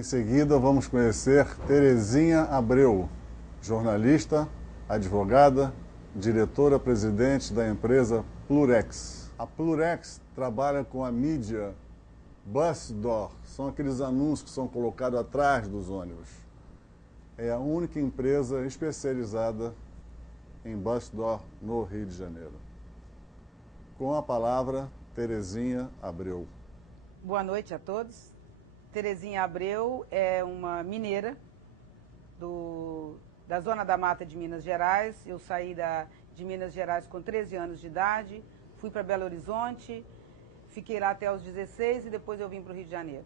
Em seguida, vamos conhecer Terezinha Abreu, jornalista, advogada, diretora-presidente da empresa Plurex. A Plurex trabalha com a mídia Bus Door, são aqueles anúncios que são colocados atrás dos ônibus. É a única empresa especializada em Bus Door no Rio de Janeiro. Com a palavra, Terezinha Abreu. Boa noite a todos. Terezinha Abreu é uma mineira da Zona da Mata de Minas Gerais. Eu saí de Minas Gerais com 13 anos de idade, fui para Belo Horizonte, fiquei lá até os 16 e depois eu vim para o Rio de Janeiro.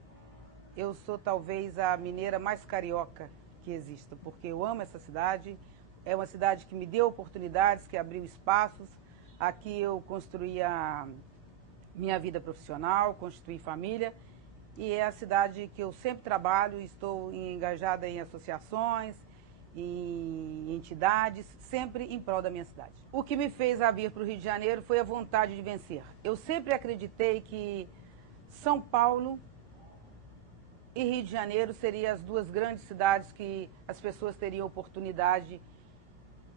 Eu sou talvez a mineira mais carioca que exista, porque eu amo essa cidade. É uma cidade que me deu oportunidades, que abriu espaços. Aqui eu construí a minha vida profissional, constituí família. E é a cidade que eu sempre trabalho, estou engajada em associações, em entidades, sempre em prol da minha cidade. O que me fez a vir para o Rio de Janeiro foi a vontade de vencer. Eu sempre acreditei que São Paulo e Rio de Janeiro seriam as duas grandes cidades que as pessoas teriam oportunidade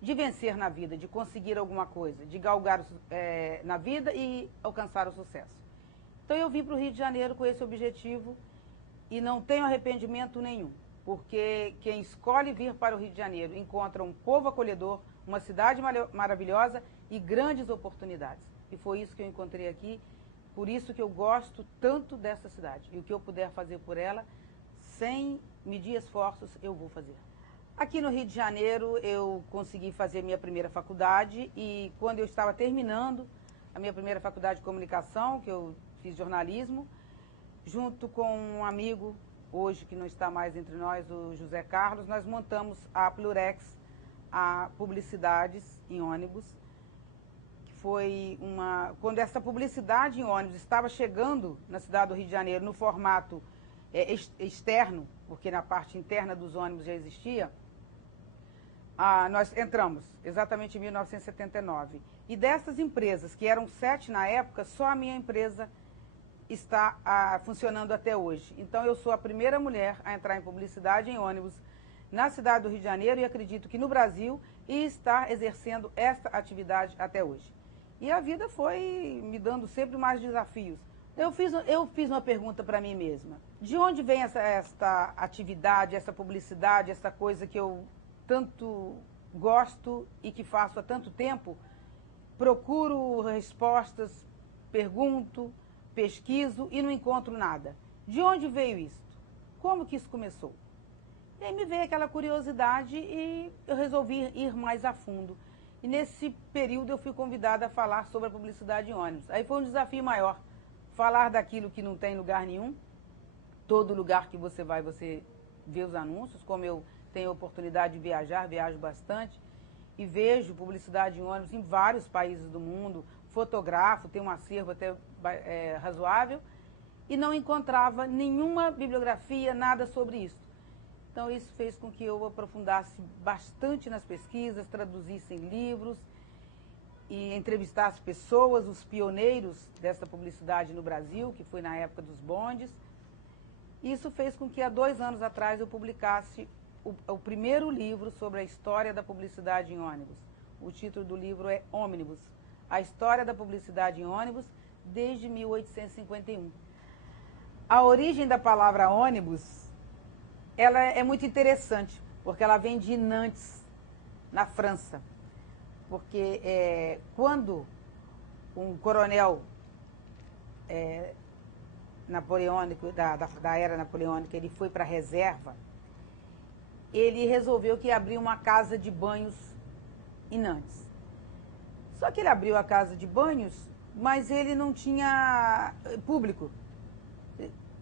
de vencer na vida, de conseguir alguma coisa, de galgar na vida e alcançar o sucesso. Então eu vim para o Rio de Janeiro com esse objetivo e não tenho arrependimento nenhum, porque quem escolhe vir para o Rio de Janeiro encontra um povo acolhedor, uma cidade maravilhosa e grandes oportunidades. E foi isso que eu encontrei aqui, por isso que eu gosto tanto dessa cidade. E o que eu puder fazer por ela, sem medir esforços, eu vou fazer. Aqui no Rio de Janeiro eu consegui fazer minha primeira faculdade e quando eu estava terminando a minha primeira faculdade de comunicação, que eu fiz jornalismo, junto com um amigo, hoje que não está mais entre nós, o José Carlos, nós montamos a Plurex, a Publicidades em Ônibus, que foi quando essa publicidade em ônibus estava chegando na cidade do Rio de Janeiro no formato externo, porque na parte interna dos ônibus já existia, nós entramos exatamente em 1979. E dessas empresas, que eram 7 na época, só a minha empresa está funcionando até hoje. Então eu sou a primeira mulher a entrar em publicidade em ônibus na cidade do Rio de Janeiro e acredito que no Brasil e está exercendo esta atividade até hoje. E a vida foi me dando sempre mais desafios. Eu fiz uma pergunta para mim mesma. De onde vem esta atividade, essa publicidade, essa coisa que eu tanto gosto e que faço há tanto tempo? Procuro respostas, pergunto, pesquiso e não encontro nada. De onde veio isso? Como que isso começou? E aí me veio aquela curiosidade e eu resolvi ir mais a fundo. E nesse período eu fui convidada a falar sobre a publicidade em ônibus. Aí foi um desafio maior, falar daquilo que não tem lugar nenhum. Todo lugar que você vai, você vê os anúncios. Como eu tenho a oportunidade de viajar, viajo bastante, e vejo publicidade em ônibus em vários países do mundo, fotografo, tenho um acervo até razoável, e não encontrava nenhuma bibliografia, nada sobre isso. Então isso fez com que eu aprofundasse bastante nas pesquisas, traduzisse em livros, e entrevistasse pessoas, os pioneiros dessa publicidade no Brasil, que foi na época dos bondes. Isso fez com que há 2 anos atrás eu publicasse o primeiro livro sobre a história da publicidade em ônibus. O título do livro é Ônibus, a história da publicidade em ônibus desde 1851. A origem da palavra ônibus, ela é muito interessante, porque ela vem de Nantes, na França. Porque quando um coronel napoleônico, da era napoleônica, ele foi para a reserva, ele resolveu que ia abrir uma casa de banhos em Nantes. Só que ele abriu a casa de banhos, mas ele não tinha público.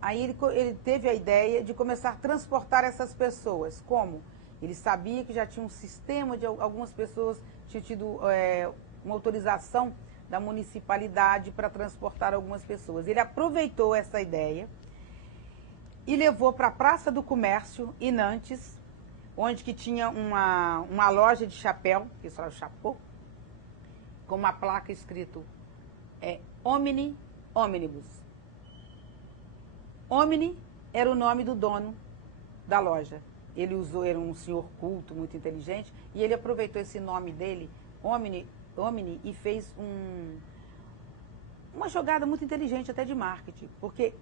Aí ele teve a ideia de começar a transportar essas pessoas. Como? Ele sabia que já tinha um sistema de algumas pessoas tinham tido uma autorização da municipalidade para transportar algumas pessoas. Ele aproveitou essa ideia e levou para a Praça do Comércio, em Nantes, onde que tinha uma loja de chapéu, que isso era o chapéu, com uma placa escrito Omni Omnibus. Omni era o nome do dono da loja. Ele usou, era um senhor culto, muito inteligente, e ele aproveitou esse nome dele, Omni, e fez uma jogada muito inteligente até de marketing, porque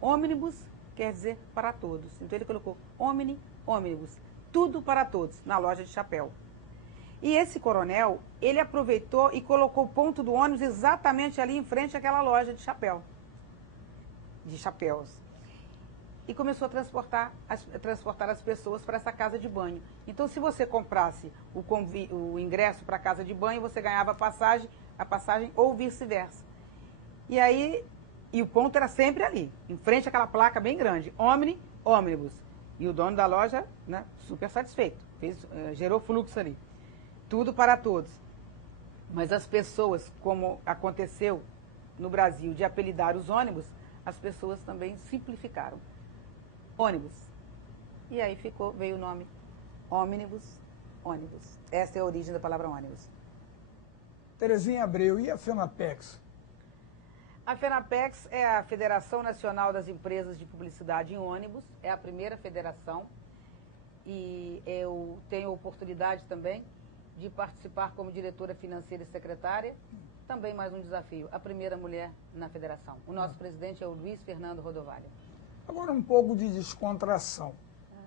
ônibus quer dizer para todos. Então ele colocou ônibus, tudo para todos, na loja de chapéu. E esse coronel, ele aproveitou e colocou o ponto do ônibus exatamente ali em frente àquela loja de chapéus. E começou a transportar as pessoas para essa casa de banho. Então, se você comprasse o ingresso para a casa de banho, você ganhava a passagem ou vice-versa. E aí, o ponto era sempre ali, em frente àquela placa bem grande, ônibus. E o dono da loja, né, super satisfeito, gerou fluxo ali. Tudo para todos. Mas as pessoas, como aconteceu no Brasil, de apelidar os ônibus, as pessoas também simplificaram. Ônibus. E aí veio o nome ônibus. Essa é a origem da palavra ônibus. Terezinha Abreu, e a FENAPEX? A FENAPEX é a Federação Nacional das Empresas de Publicidade em Ônibus, é a primeira federação. E eu tenho a oportunidade também de participar como diretora financeira e secretária. Também mais um desafio, a primeira mulher na federação. O nosso presidente é o Luiz Fernando Rodovalho. Agora um pouco de descontração.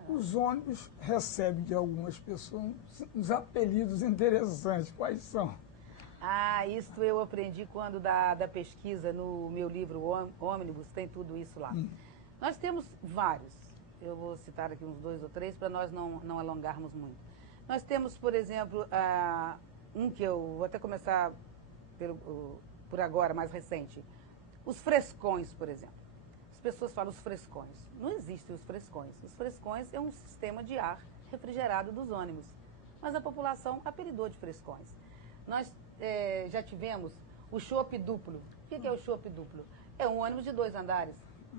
Os ônibus recebem de algumas pessoas uns apelidos interessantes. Quais são? Isso eu aprendi quando da pesquisa no meu livro Ônibus, tem tudo isso lá. Nós temos vários. Eu vou citar aqui uns 2 ou 3 para nós não alongarmos muito. Nós temos, por exemplo, um que eu vou até começar por agora, mais recente. Os frescões, por exemplo. As pessoas falam os frescões. Não existem os frescões. Os frescões é um sistema de ar refrigerado dos ônibus. Mas a população apelidou de frescões. Nós já tivemos o chopp duplo. O que é o chopp duplo? É um ônibus de 2 andares.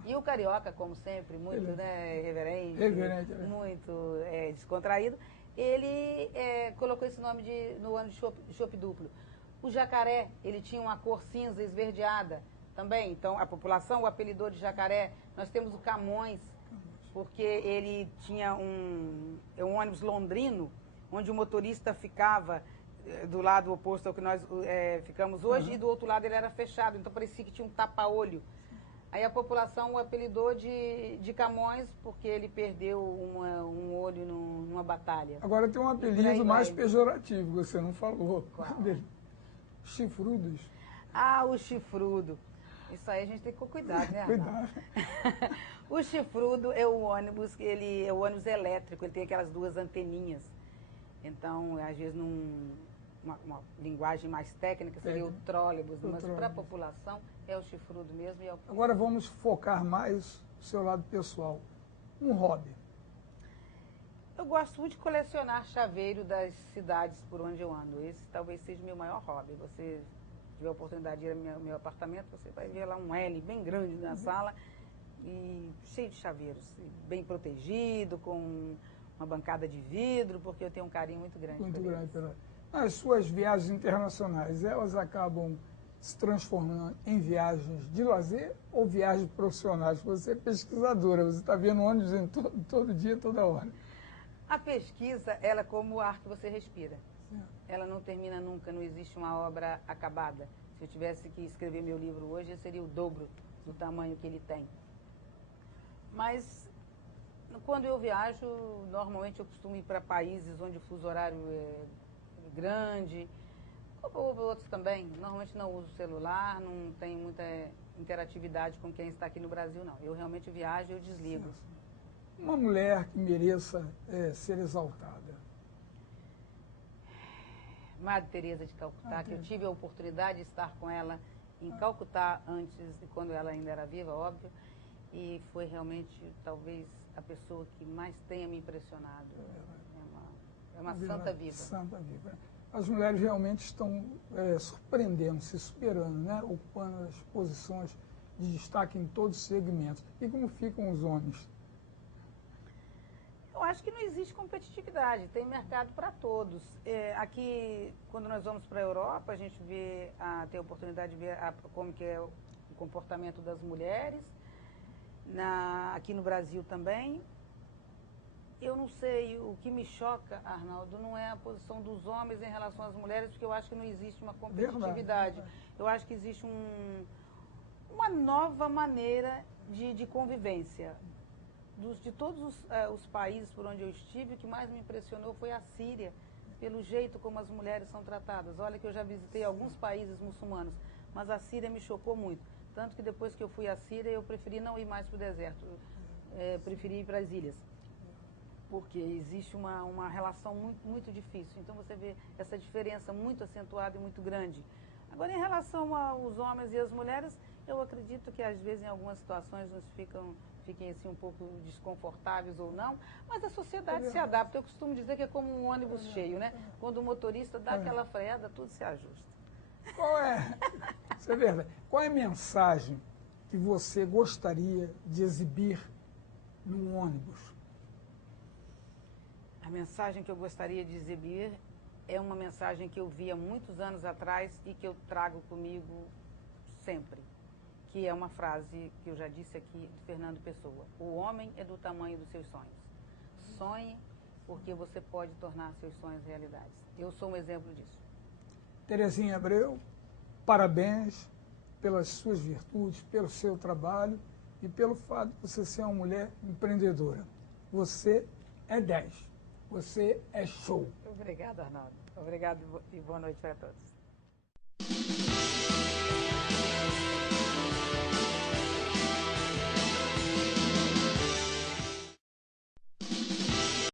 E o carioca, como sempre, muito reverente, muito descontraído, ele colocou esse nome no ônibus de chopp duplo. O jacaré, ele tinha uma cor cinza esverdeada também, então a população o apelidou de jacaré. Nós temos o Camões, porque ele tinha um ônibus londrino, onde o motorista ficava do lado oposto ao que nós ficamos hoje, e do outro lado ele era fechado, então parecia que tinha um tapa-olho. Aí a população o apelidou de Camões, porque ele perdeu um olho numa batalha. Agora tem um apelido mais pejorativo, você não falou. Qual? Chifrudos. O chifrudo. Isso aí a gente tem que ter cuidado, né, Cuidado. O chifrudo é o ônibus, ele é o ônibus elétrico, ele tem aquelas 2 anteninhas. Então, às vezes, uma linguagem mais técnica seria o trólebus, mas para a população é o chifrudo mesmo. Agora vamos focar mais no seu lado pessoal. Um hobby. Eu gosto muito de colecionar chaveiro das cidades por onde eu ando. Esse talvez seja o meu maior hobby. Você tiver a oportunidade de ir ao meu apartamento, você vai ver lá um L bem grande na sala, e cheio de chaveiros, bem protegido, com uma bancada de vidro, porque eu tenho um carinho muito grande. Muito grande pela... As suas viagens internacionais, elas acabam se transformando em viagens de lazer ou viagens profissionais? Você é pesquisadora, você está vendo ônibus em todo dia, toda hora. A pesquisa, ela é como o ar que você respira. Ela não termina nunca, não existe uma obra acabada. Se eu tivesse que escrever meu livro hoje, seria o dobro do tamanho que ele tem. Mas, quando eu viajo, normalmente eu costumo ir para países onde o fuso horário é grande, ou outros também. Normalmente não uso celular, não tenho muita interatividade com quem está aqui no Brasil, não. Eu realmente viajo e eu desligo. Uma mulher que mereça ser exaltada. Madre Teresa de Calcutá, que eu tive a oportunidade de estar com ela em Calcutá antes, quando ela ainda era viva, óbvio, e foi realmente, talvez, a pessoa que mais tenha me impressionado. É uma santa viva. Santa viva. As mulheres realmente estão surpreendendo, se superando, né? Ocupando as posições de destaque em todos os segmentos. E como ficam os homens? Eu acho que não existe competitividade, tem mercado para todos. Aqui, quando nós vamos para a Europa, a gente tem a oportunidade de ver como que é o comportamento das mulheres. Aqui no Brasil também. Eu não sei, o que me choca, Arnaldo, não é a posição dos homens em relação às mulheres, porque eu acho que não existe uma competitividade. Verdade. Eu acho que existe uma nova maneira de convivência. De todos os países por onde eu estive, o que mais me impressionou foi a Síria, pelo jeito como as mulheres são tratadas. Olha que eu já visitei alguns países muçulmanos, mas a Síria me chocou muito. Tanto que depois que eu fui à Síria, eu preferi não ir mais para o deserto, preferi ir para as ilhas. Porque existe uma relação muito, muito difícil. Então você vê essa diferença muito acentuada e muito grande. Agora, em relação aos homens e as mulheres, eu acredito que às vezes em algumas situações nos fiquem assim um pouco desconfortáveis ou não, mas a sociedade se adapta. Eu costumo dizer que é como um ônibus cheio, né? Quando o motorista dá aquela freada, tudo se ajusta. Isso é verdade. Qual é a mensagem que você gostaria de exibir num ônibus? A mensagem que eu gostaria de exibir é uma mensagem que eu vi há muitos anos atrás e que eu trago comigo sempre, que é uma frase que eu já disse aqui de Fernando Pessoa: o homem é do tamanho dos seus sonhos. Sonhe, porque você pode tornar seus sonhos realidades. Eu sou um exemplo disso. Terezinha Abreu, parabéns pelas suas virtudes, pelo seu trabalho e pelo fato de você ser uma mulher empreendedora. Você é 10. Você é show. Obrigada, Arnaldo. Obrigado e boa noite para todos.